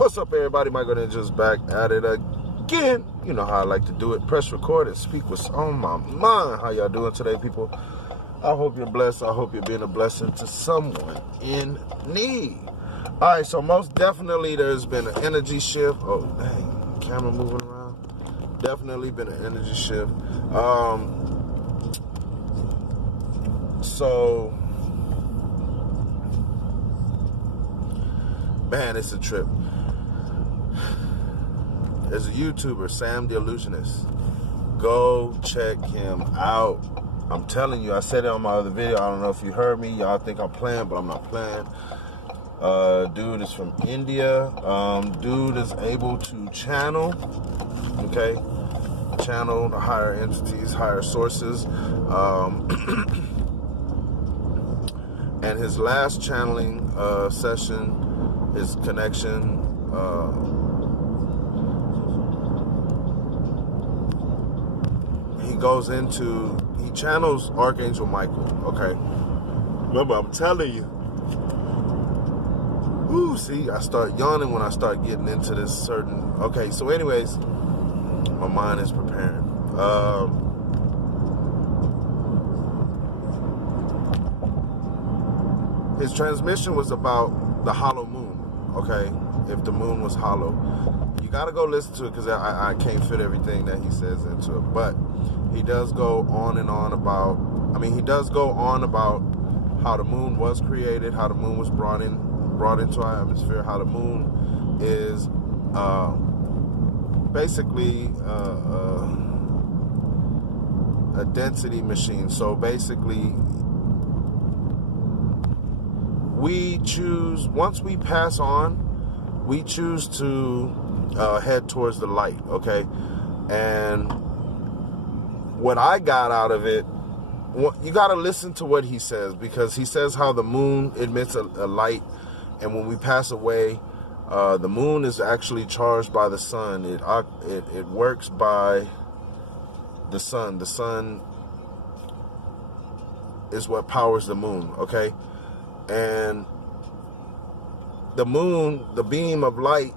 What's up, everybody? Michael Ninja's back at it again. You know how I like to do it. Press record and speak what's on my mind. How y'all doing today, people? I hope you're blessed. I hope you're being a blessing to someone in need. All right, so most definitely there's been an energy shift. Oh, dang, camera moving around. Definitely been an energy shift. So, man, it's a trip. There's a YouTuber, Sam the Illusionist. Go check him out. I'm telling you, I said it on my other video. I don't know if you heard me. Y'all think I'm playing, but I'm not playing. Dude is from India. Dude is able to channel, okay? Channel the higher entities, higher sources. And his last channeling session, his connection, he channels Archangel Michael, okay? Remember, I'm telling you. Ooh, see, I start yawning when I start getting into this certain... Okay, so anyways, my mind is preparing. His transmission was about the hollow moon, okay? If the moon was hollow. You gotta go listen to it because I can't fit everything that he says into it. But he does go on and on about, he does go on about how the moon was created, how the moon was brought into our atmosphere, how the moon is basically a density machine. So basically, we choose, once we pass on, we choose to head towards the light, okay? And what I got out of it, you got to listen to what he says, because he says how the moon emits a light, and when we pass away, the moon is actually charged by the sun. It works by the sun. The sun is what powers the moon, okay? And the moon, the beam of light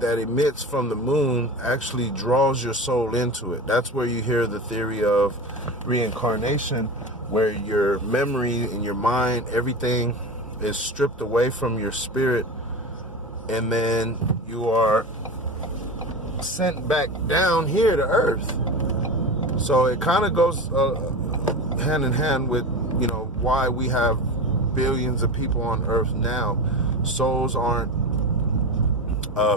that emits from the moon actually draws your soul into it. That's where you hear the theory of reincarnation, where your memory and your mind, everything is stripped away from your spirit, and then you are sent back down here to earth. So it kind of goes hand in hand with, why we have billions of people on earth now. Souls aren't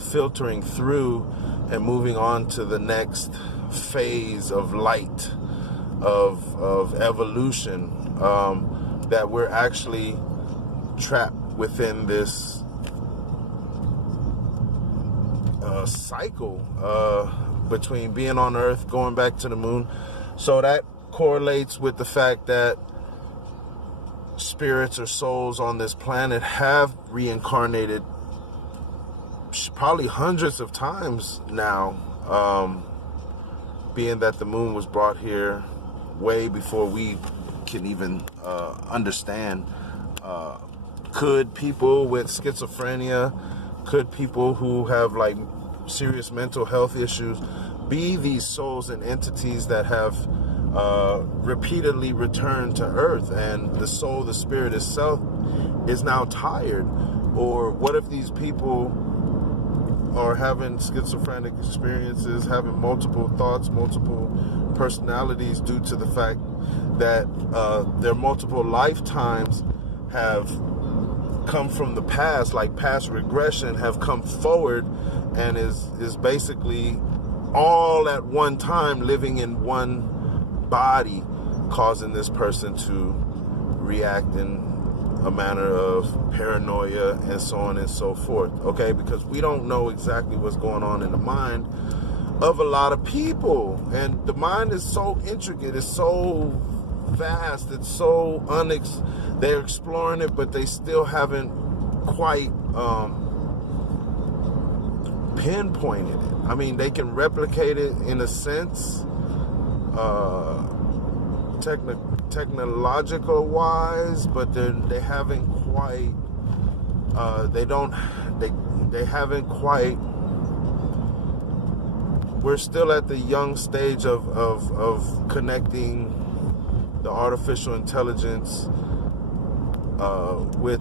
filtering through and moving on to the next phase of light, of evolution, that we're actually trapped within this cycle between being on earth, going back to the moon. So that correlates with the fact that spirits or souls on this planet have reincarnated probably hundreds of times now, being that the moon was brought here way before we can even understand. Could people with schizophrenia, could people who have like serious mental health issues be these souls and entities that have repeatedly returned to earth, and the soul, the spirit itself, is now tired? Or what if these people are having schizophrenic experiences, having multiple thoughts, multiple personalities, due to the fact that their multiple lifetimes have come from the past, like past regression, have come forward and is basically all at one time living in one body, causing this person to react in a manner of paranoia and so on and so forth, okay? Because we don't know exactly what's going on in the mind of a lot of people, and the mind is so intricate, it's so vast, it's so they're exploring it, but they still haven't quite pinpointed it. They can replicate it in a sense, technological wise, but they haven't quite, they haven't quite. We're still at the young stage of connecting the artificial intelligence with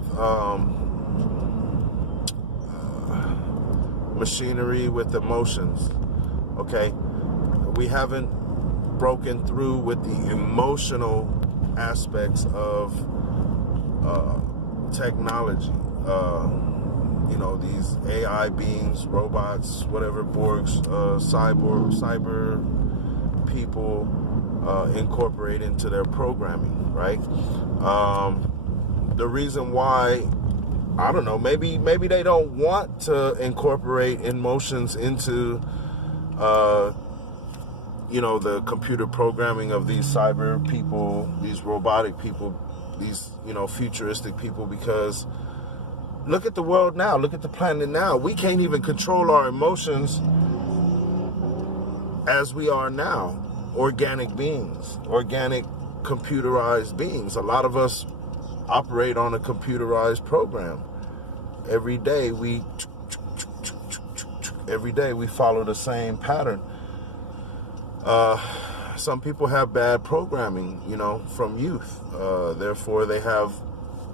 machinery, with emotions. Okay, we haven't broken through with the emotional aspects of technology. These AI beings, robots, whatever, Borgs, cyber people incorporate into their programming, right? The reason why, I don't know, maybe they don't want to incorporate emotions into the computer programming of these cyber people, these robotic people, these, futuristic people, because look at the world now, look at the planet now. We can't even control our emotions as we are now. Organic beings, organic computerized beings. A lot of us operate on a computerized program. Every day we follow the same pattern. Some people have bad programming, from youth. Therefore, they have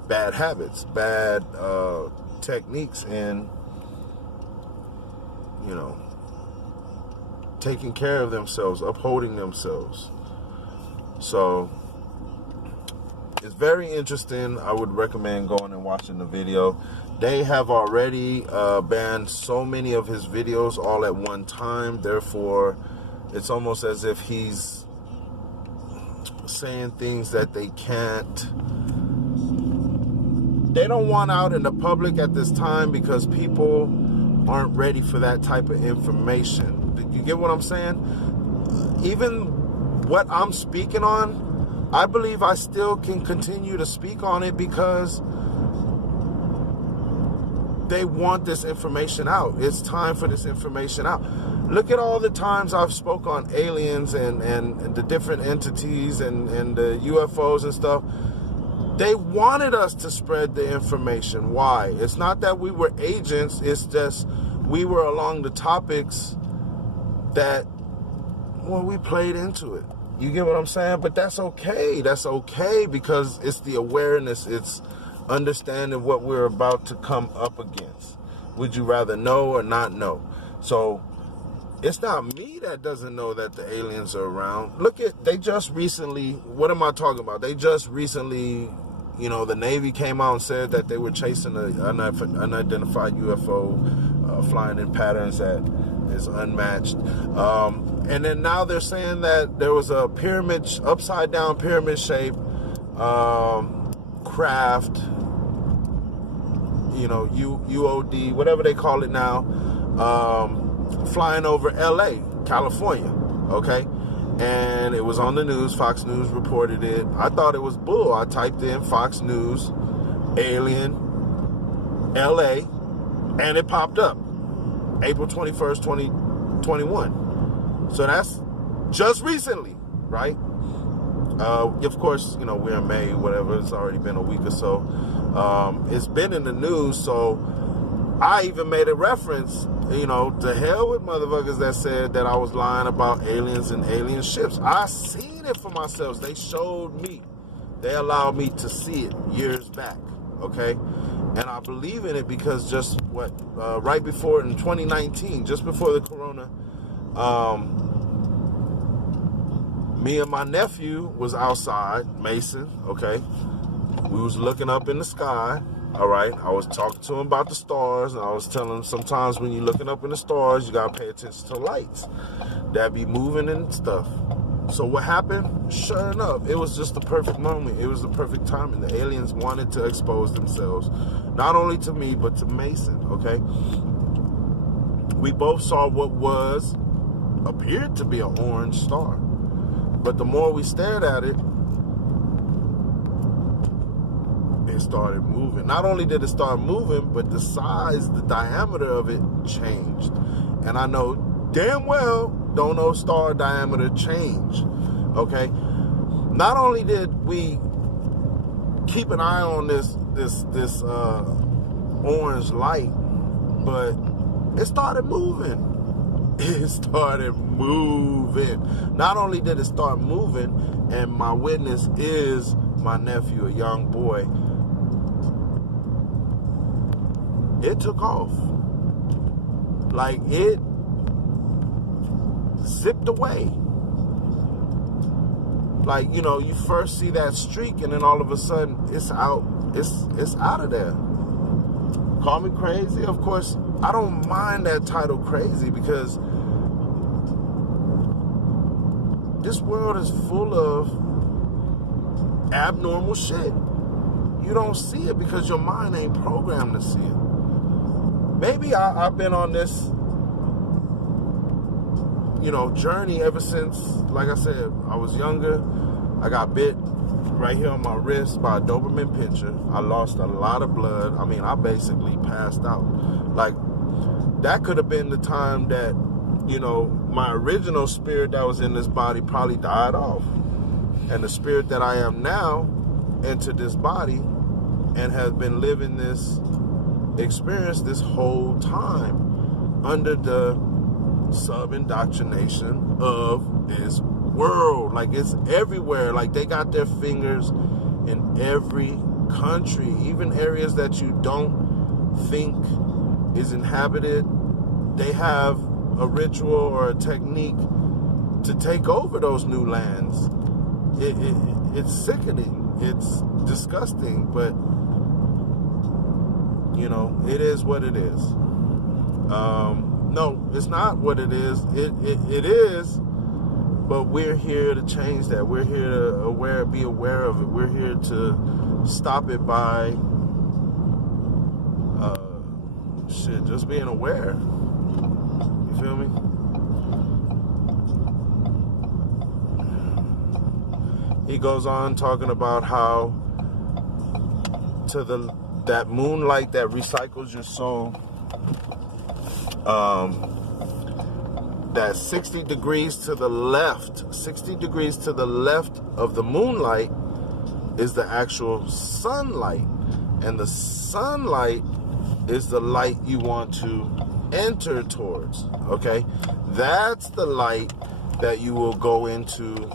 bad habits, bad techniques in, taking care of themselves, upholding themselves. So it's very interesting. I would recommend going and watching the video. They have already banned so many of his videos all at one time. Therefore, it's almost as if he's saying things that they don't want out in the public at this time, because people aren't ready for that type of information. You get what I'm saying? Even what I'm speaking on, I believe I still can continue to speak on it because they want this information out. It's time for this information out. Look at all the times I've spoke on aliens and the different entities and the UFOs and stuff. They wanted us to spread the information. Why? It's not that we were agents. It's just we were along the topics that, we played into it. You get what I'm saying? But that's okay. That's okay, because it's the awareness. It's understanding what we're about to come up against. Would you rather know or not know? So it's not me that doesn't know that the aliens are around. They just recently, what am I talking about? They just recently, the Navy came out and said that they were chasing an unidentified UFO flying in patterns that is unmatched. And then now they're saying that there was a pyramid, upside down pyramid shaped craft, UOD, whatever they call it now, flying over LA, California, okay? And it was on the news. Fox News reported it. I thought it was bull. I typed in Fox News, alien, LA, and it popped up. April 21st, 2021. So that's just recently, right? Of course, we're in May, whatever. It's already been a week or so. It's been in the news, so I even made a reference, to hell with motherfuckers that said that I was lying about aliens and alien ships. I seen it for myself. They showed me. They allowed me to see it years back, okay? And I believe in it because just right before, in 2019, just before the corona, me and my nephew was outside, Mason, okay? We was looking up in the sky, all right? I was talking to him about the stars, and I was telling him sometimes when you're looking up in the stars, you gotta pay attention to lights that be moving and stuff. So what happened? Sure enough, it was just the perfect moment. It was the perfect timing. The aliens wanted to expose themselves, not only to me, but to Mason, okay? We both saw what appeared to be an orange star. But the more we stared at it, it started moving. Not only did it start moving, but the size, the diameter of it changed. And I know damn well don't know star diameter change, okay? Not only did we keep an eye on this orange light, But it started moving. It started moving. Not only did it start moving, and my witness is my nephew, a young boy, it took off. Like, it zipped away. Like, you know, you first see that streak, and then all of a sudden it's out. It's out of there. Call me crazy. Of course, I don't mind that title crazy, because this world is full of abnormal shit. You don't see it because your mind ain't programmed to see it. Maybe I've been on this, you know, journey ever since, like I said, I was younger. I got bit right here on my wrist by a Doberman Pinscher. I lost a lot of blood. I mean, I basically passed out. Like, that could have been the time that, you know, my original spirit that was in this body probably died off. And the spirit that I am now entered this body and has been living this experience this whole time under the sub-indoctrination of this world. Like, it's everywhere. Like, they got their fingers in every country, even areas that you don't think is inhabited. They have a ritual or a technique to take over those new lands. It's sickening. It's disgusting, but you know, it is what it is. No, it's not what it is. It is, but we're here to change that. We're here to be aware of it. We're here to stop it by just being aware. You feel me? He goes on talking about how that moonlight that recycles your soul, that 60 degrees to the left of the moonlight is the actual sunlight. And the sunlight is the light you want to enter towards, okay? That's the light that you will go into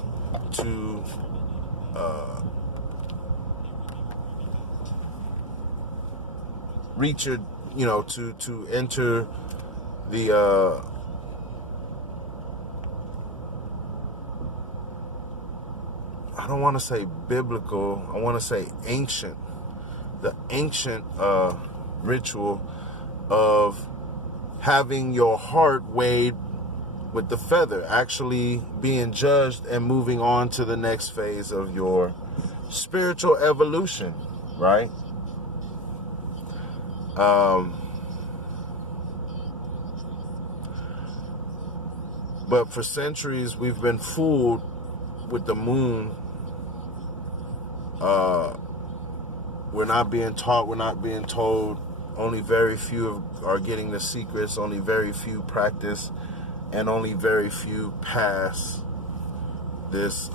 to reach your, you know, to enter the I don't want to say biblical, I want to say ancient, the ancient ritual of having your heart weighed with the feather, actually being judged and moving on to the next phase of your spiritual evolution, right? But for centuries, we've been fooled with the moon. We're not being taught, we're not being told. Only very few are getting the secrets, only very few practice, and only very few pass this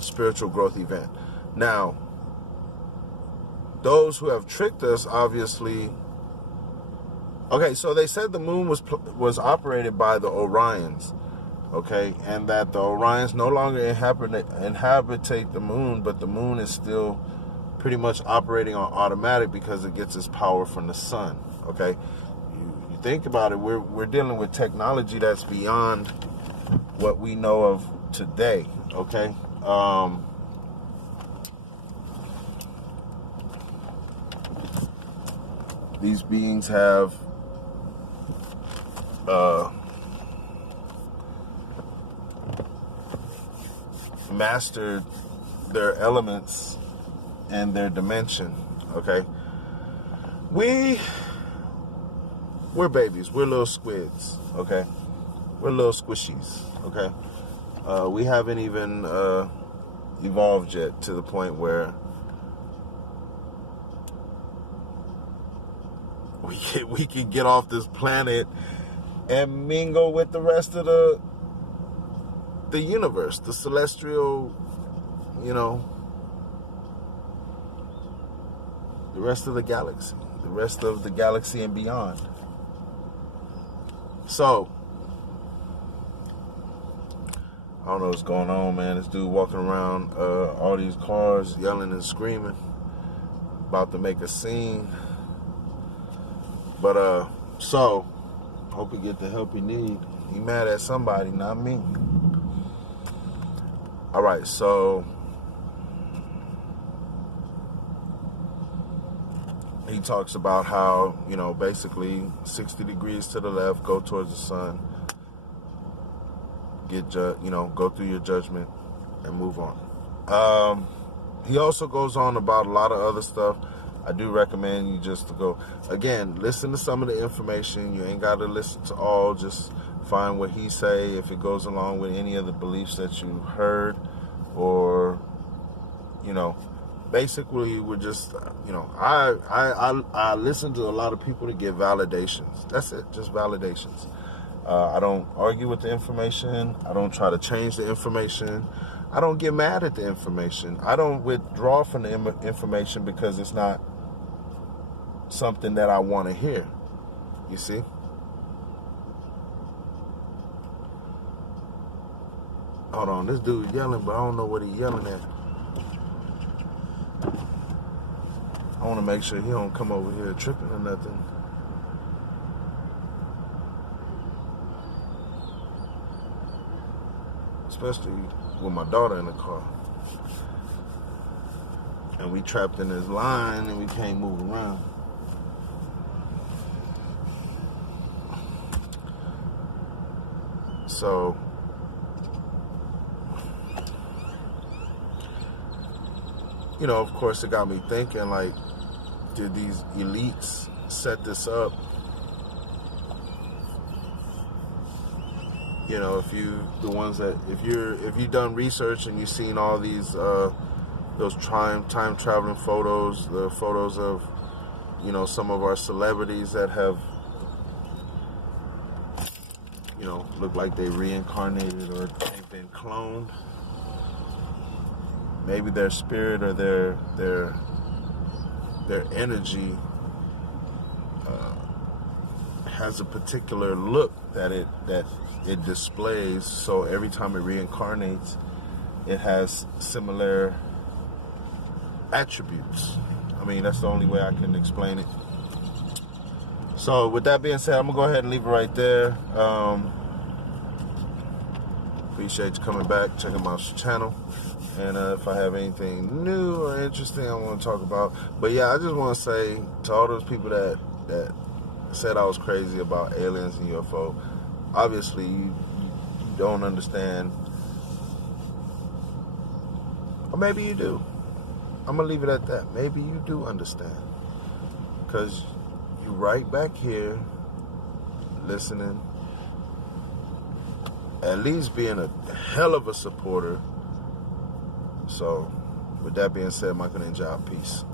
spiritual growth event. Now, those who have tricked us, obviously. Okay, so they said the moon was operated by the Orions, okay, and that the Orions no longer inhabitate the moon, but the moon is still pretty much operating on automatic because it gets its power from the sun, okay? You think about it, we're dealing with technology that's beyond what we know of today, okay? These beings have mastered their elements and their dimension, okay? We're babies, we're little squids, okay? We're little squishies, okay? We haven't even evolved yet to the point where we can get off this planet and mingle with the rest of the universe, the celestial, you know, the rest of the galaxy. the rest of the galaxy and beyond. So, I don't know what's going on, man. This dude walking around all these cars, yelling and screaming, about to make a scene. But, so, hope he get the help he need. He mad at somebody, not me. All right, so he talks about how, you know, basically 60 degrees to the left, go towards the sun, go through your judgment and move on. He also goes on about a lot of other stuff. I do recommend you just to go, again, listen to some of the information. You ain't got to listen to all, just find what he say, if it goes along with any of the beliefs that you heard, or, you know, basically we're just, you know, I listen to a lot of people to get validations. That's it, just validations. I don't argue with the information. I don't try to change the information. I don't get mad at the information. I don't withdraw from the information because it's not something that I want to hear. You see? Hold on, this dude yelling, but I don't know what he's yelling at. I want to make sure he don't come over here tripping or nothing. Especially with my daughter in the car. And we trapped in this line and we can't move around. So, you know, of course it got me thinking, like, did these elites set this up? You know, if you've done research and you've seen all these those time traveling photos, the photos of, you know, some of our celebrities that have, you know, look like they reincarnated or they've been cloned. Maybe their spirit or their energy has a particular look that it displays. So every time it reincarnates, it has similar attributes. I mean, that's the only way I can explain it. So with that being said, I'm gonna go ahead and leave it right there. Appreciate you coming back, checking my channel. And if I have anything new or interesting I want to talk about. But yeah, I just want to say to all those people that said I was crazy about aliens and UFO, obviously you don't understand. Or maybe you do. I'm going to leave it at that. Maybe you do understand. Because you right back here listening, at least being a hell of a supporter. So, with that being said, Michael Ninja, peace.